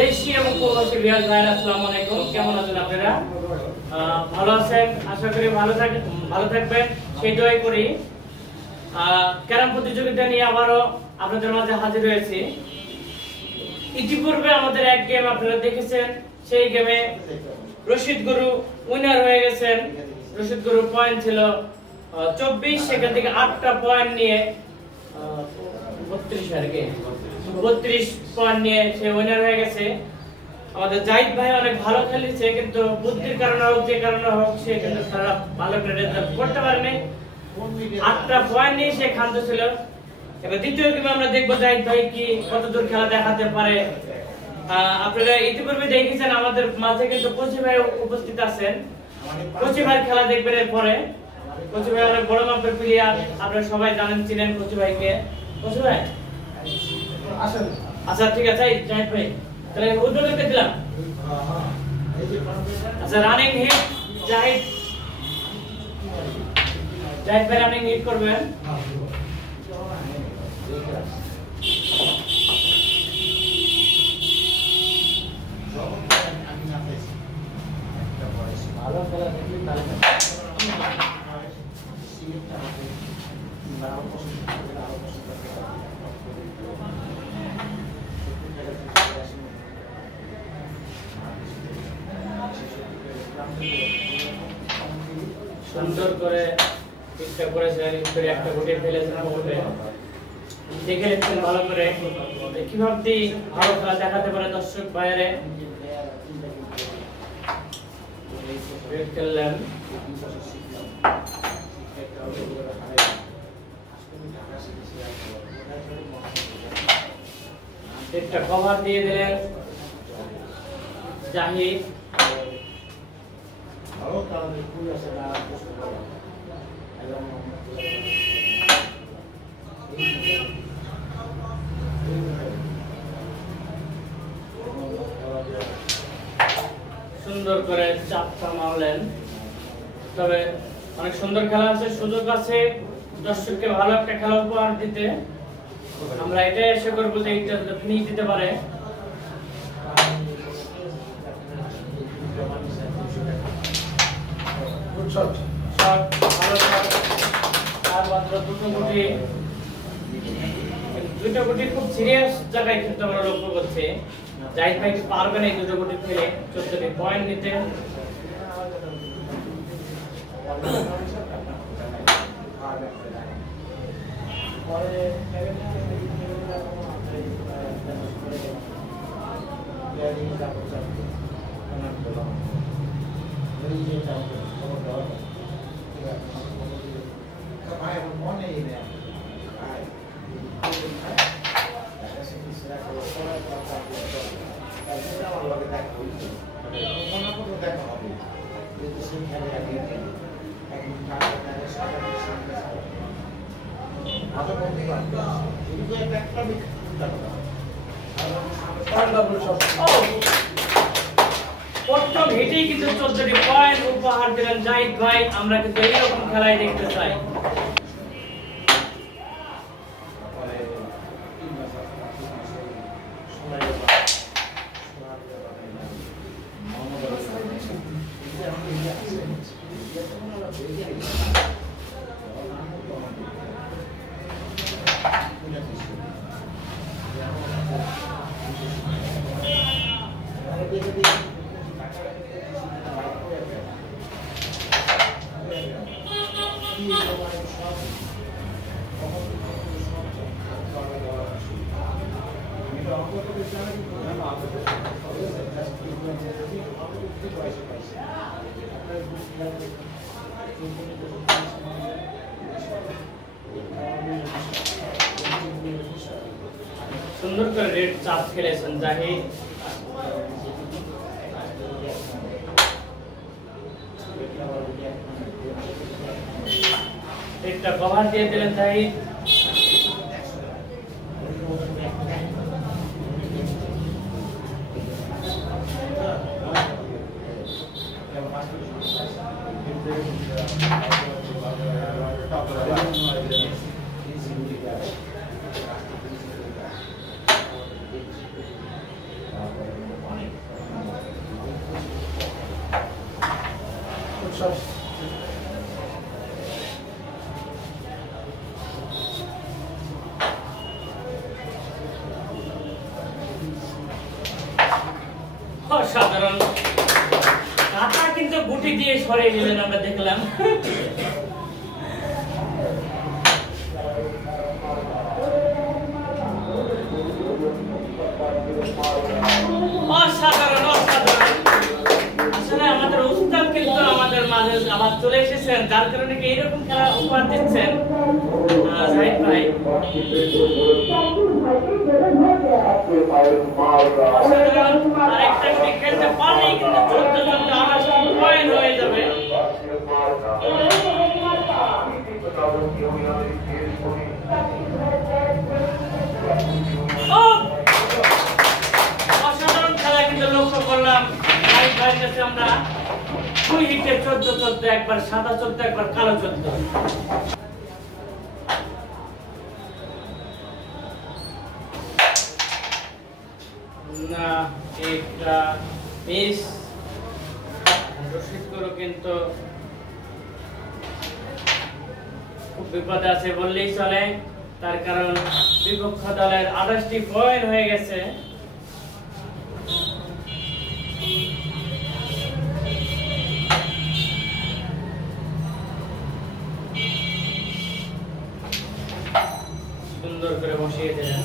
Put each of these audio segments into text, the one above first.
দেশি এবং প্রবাসী ভিউয়ার্স ভাইরা আসসালামু আলাইকুম, কেমন আছেন আপনারা? ভালো আছেন, আশা করি ভালো থাকবেন সেই দোয়াই করি। ক্যারাম প্রতিযোগিতা নিয়ে আবারও আপনাদের মাঝে হাজির হয়েছি। ইতিপূর্বে আমাদের এক গেম আপনারা দেখেছেন, সেই গেমে রশিদ গুরু উইনার হয়ে গেছেন। রশিদ গুরু পয়েন্ট ছিল 24, সেখান থেকে 8টা পয়েন্ট নিয়ে 32 পয়েন্ট নিয়ে সে উইনার হয়ে গেছে। আমাদের জাহিদ ভাই অনেক ভালো খেলেছে, কিন্তু বুদ্ধির কারণে হোক যে কারণে হোক সে কিন্তু খারাপ ভালো রেজাল্ট করতে পারেনি। 8টা পয়েন্ট নিয়ে সে ক্ষান্ত ছিল। এবার দ্বিতীয় গেমে আমরা দেখবো জাহিদ ভাই কি কতদূর খেলা দেখাতে পারে। আপনারা ইতিপূর্বে দেখেছেন আমাদের মাঝে কিন্তু কোচি ভাই উপস্থিত আছেন। কোচি ভাই খেলা দেখবেন এরপরে। কোচি ভাই অনেক বড় মাপের প্লেয়ার, আপনারা সবাই জানেন, চিনেন কোচি ভাইকে। কোচি ভাই আসেন। আচ্ছা ঠিক আছে জাহিদ ভাই, তাহলে উদ্বোধনকে দিলাম। আচ্ছা রানিং হিট জাহিদ ভাই রানিং হিট করবেন। ভালো খেলা দেখলি তাহলে সুন্দর করে চেষ্টা করেছেন, একটা গুটি ফেলেছেন, দেখে নিচ্ছেন ভালো করে কিভাবে ভালো খেলা দেখাতে পারে দর্শক বাইরে খেললেন। একটা কভার দিয়ে দিলেন জাহিদ। সুন্দর করে চাপটা মারলেন। তবে অনেক সুন্দর খেলা আছে, সুযোগ আছে দর্শককে ভালো একটা খেলা উপহার দিতে। আমরা এটাই আশা করবো যে এটা ফিনিশ দিতে পারে। আর মাত্র দুটো গুটি খুব সিরিয়াস জায়গায় কিন্তু আমরা লক্ষ্য করছি। জাহিদ ভাই পারবেন এই দুটো গুটি ফেলে 14টি পয়েন্ট নিতে। প্রথম হিটেই কিন্তু 14টি পয়েন্ট উপহার দিলেন জাহিদ ভাই। আমরা কিন্তু এইরকম খেলাই দেখতে চাই। সুন্দর করে রেড চাপ খেলেছেন জাহিদ। একটা কভার দিয়ে দিলেন জাহিদ। অসাধারণ। কাটা কিন্তু গুটি দিয়ে সরে গেলেন, আমরা দেখলাম। অসাধারণ অসাধারণ। আসলে আমাদের উস্তাদ কিন্তু আমাদের মাঝে আবার চলে এসেছেন, যার কারণে এইরকম খেলা উপহার দিচ্ছেন জাহিদ ভাই। অসাধারণ। আরেকটা গুটি খেলতে পারলেই কিন্তু 14-14 পয়েন্ট হয়ে যাবে। অসাধারণ খেলা কিন্তু লক্ষ্য করলাম জাহিদ ভাইয়ের কাছে আমরা। 2 হিটে 14-14, একবার সাদা 14, একবার কালো 14। না, একটা মিস। রশিদ গুরু কিন্তু খুব বিপদে আছে বললেই চলে, তার কারণ বিপক্ষ দলের 28টি পয়েন্ট হয়ে গেছে। সুন্দর করে বসিয়ে দিলেন।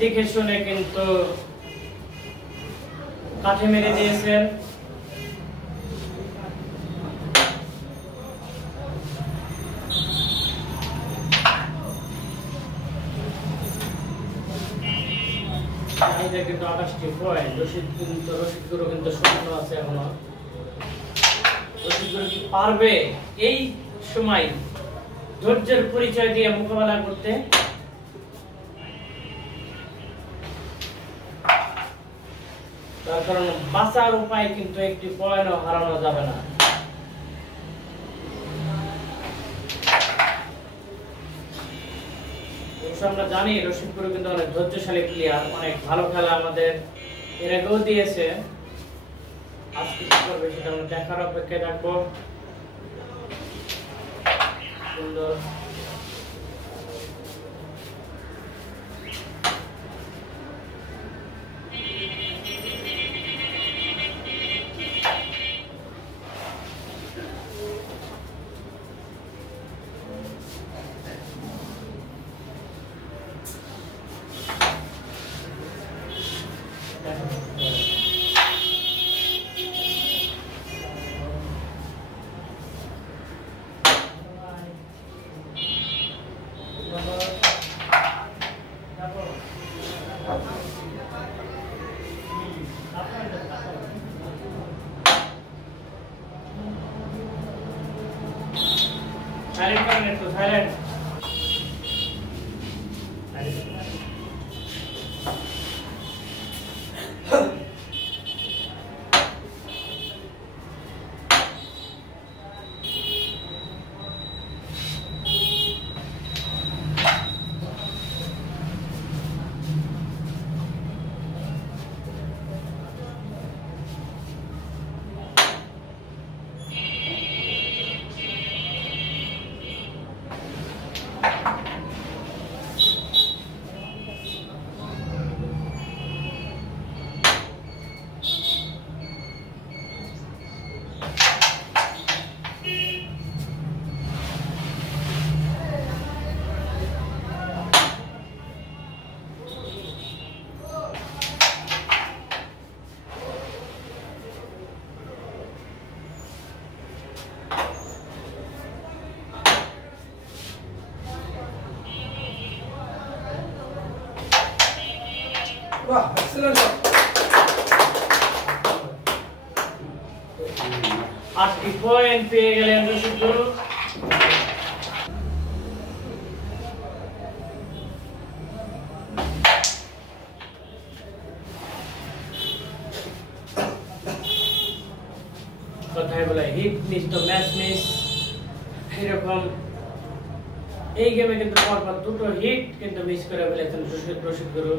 দেখে শুনে কিন্তু কাঠে মেরে দিয়েছেন। কিন্তু 28টি পয়েন্ট। রশিদ গুরু কিন্তু শূন্য আছে এখনো। রশিদ গুরু কি পারবে এই সময় ধৈর্যের পরিচয় দিয়ে মোকাবেলা করতে? তার কারণ বাঁচার উপায় কিন্তু একটি পয়েন্টও হারানো যাবে না। আমরা জানি রশিদ গুরু কিন্তু অনেক ধৈর্যশালী প্লেয়ার, অনেক ভালো খেলা আমাদের এর আগেও দিয়েছে। আজকে কি করবে সেটা আমরা দেখার অপেক্ষায় থাকবো। সুন্দর साइलेंट करने तो साइलेंट বাহ এক্সেলেন্ট শট 8 পয়েন্ট পেয়ে গেলেন রশিদ গুরু কথাই বলে হিট মিস তো ম্যাচ মিস এরকম এই গেমে কিন্তু পরপর দুটো হিট কিন্তু মিস করে ফেলেছেন রশিদ গুরু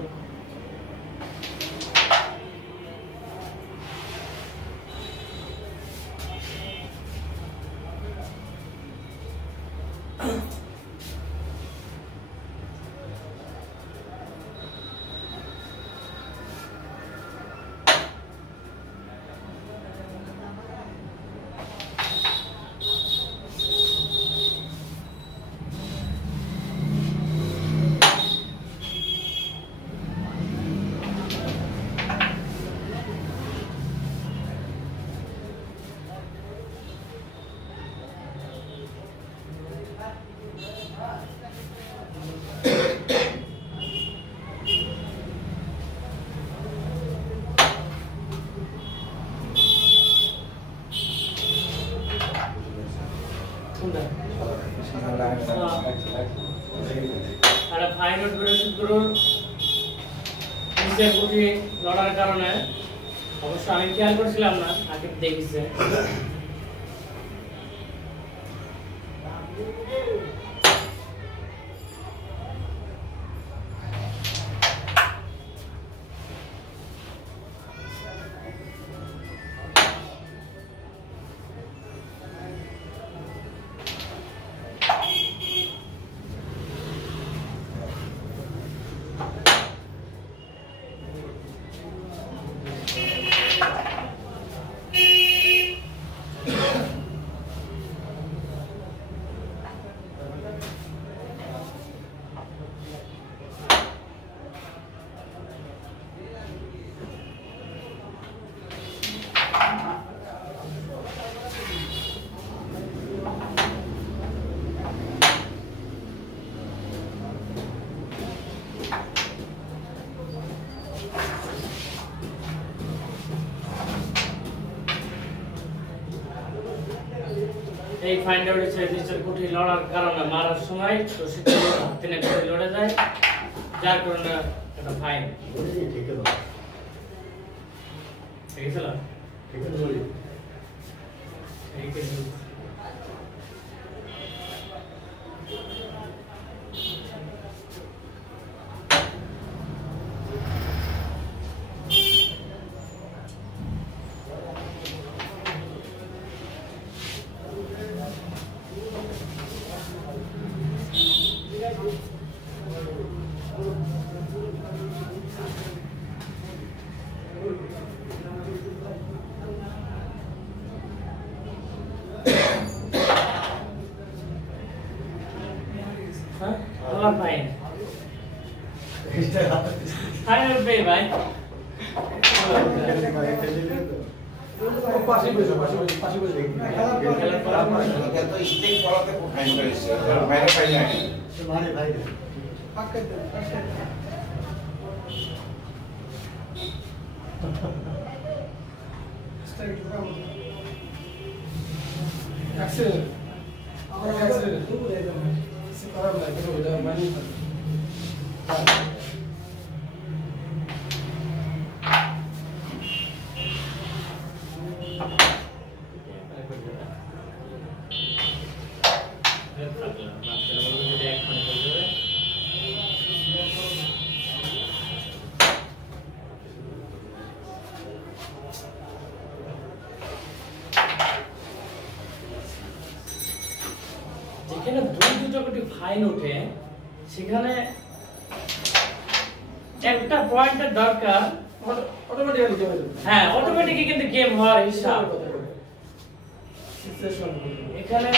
আর ফাইনাল রশিদ গুরুর নিচে গুটি লড়ার কারণে অবশ্য আমি খেয়াল করছিলাম না আগে দেখেছে এই ফাইন্ডার হচ্ছে নিচের গুটি লড়ার কারণে মারার সময় রশিদ গুরুর হাতে গুটি লড়ে যায় যার কারণে এটা ফাইন ঠিক আছে ঠিক আছে ঠিক আছে और भाई फाइनल पे भाई পাশে বসে তো স্টিক পড়াতে খুব ফাইন করেছে বাইরে ফাইন নাই মারে ভাই পাক্কা স্ট্রাইক দাও অ্যাক্সেল আমরা অ্যাক্সেল খারাপ লাগে তো এটা মানি যেখানে দুটো কোটি ফাইন ওঠে সেখানে একটা পয়েন্টের দরকার অটোমেটিক্যালি চলে যাবে হ্যাঁ অটোমেটিকই কিন্তু গেম হওয়ার হিসাব এখানে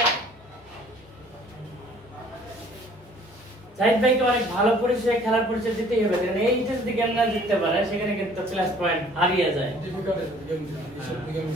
জাহিদ ভাইকে অনেক ভালো পরিচয় খেলার পরিচয় দিতেই হবে কারণ এইটা যদি গেম না জিততে পারে সেখানে কিন্তু ক্লাস পয়েন্ট হারিয়ে যায় ডিফিকাল্ট গেম গেম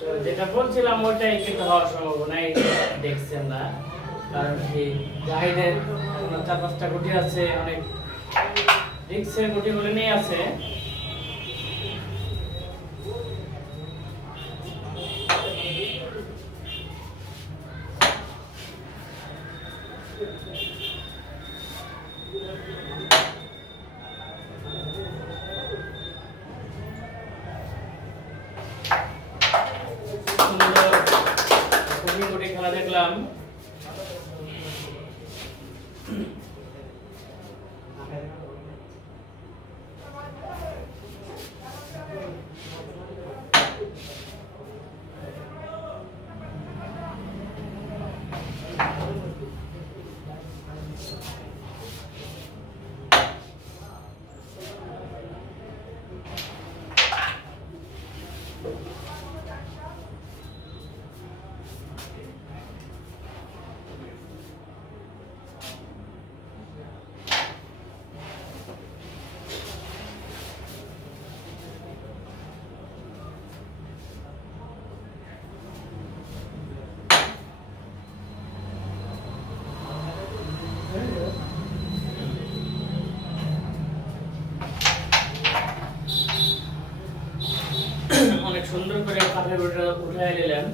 তো যেটা বলছিলাম ওটাই কিন্তু হওয়ার সম্ভাবনাই দেখছি আমরা, কারণ কি জাহিদের 4-5টা গুটি আছে, অনেক রিক্সের গুটিগুলো নিয়ে আছে। খেলা দেখলাম, অনেক সুন্দর করে কাঠের গুটিটা উঠায় নিলেন।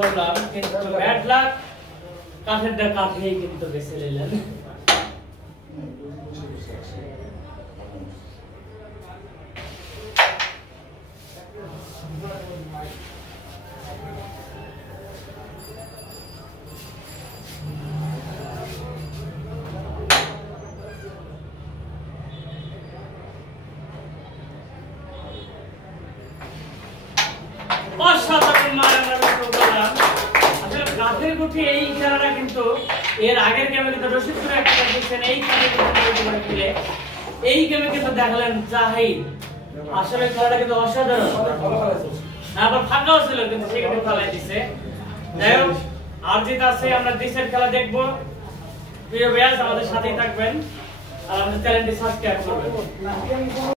করলাম কিন্তু ব্যাড লাক, কাঠেরটা কাঠেই কিন্তু বেছে নিলেন। অসাধারণ মার আমরা লক্ষ্য করলাম। আসলে কাঠের গুটি এই খেলাটা কিন্তু এর আগের গেমে কিন্তু রশিদপুরে একটা দেখছেন, এই কাঠের গুটি করে খেলে এই গেমে কিন্তু দেখলেন জাহিদ। আসলে খেলাটা কিন্তু অসাধারণ, আবার ফাঁকাও ছিল কিন্তু সেখানে ফালাই দিছে। যাই হোক, আর জিত আছে, আমরা দেশের খেলা দেখবো। প্রিয় ভিউয়ার্স, আমাদের সাথেই থাকবেন আর আমাদের চ্যানেলটি সাবস্ক্রাইব করবেন।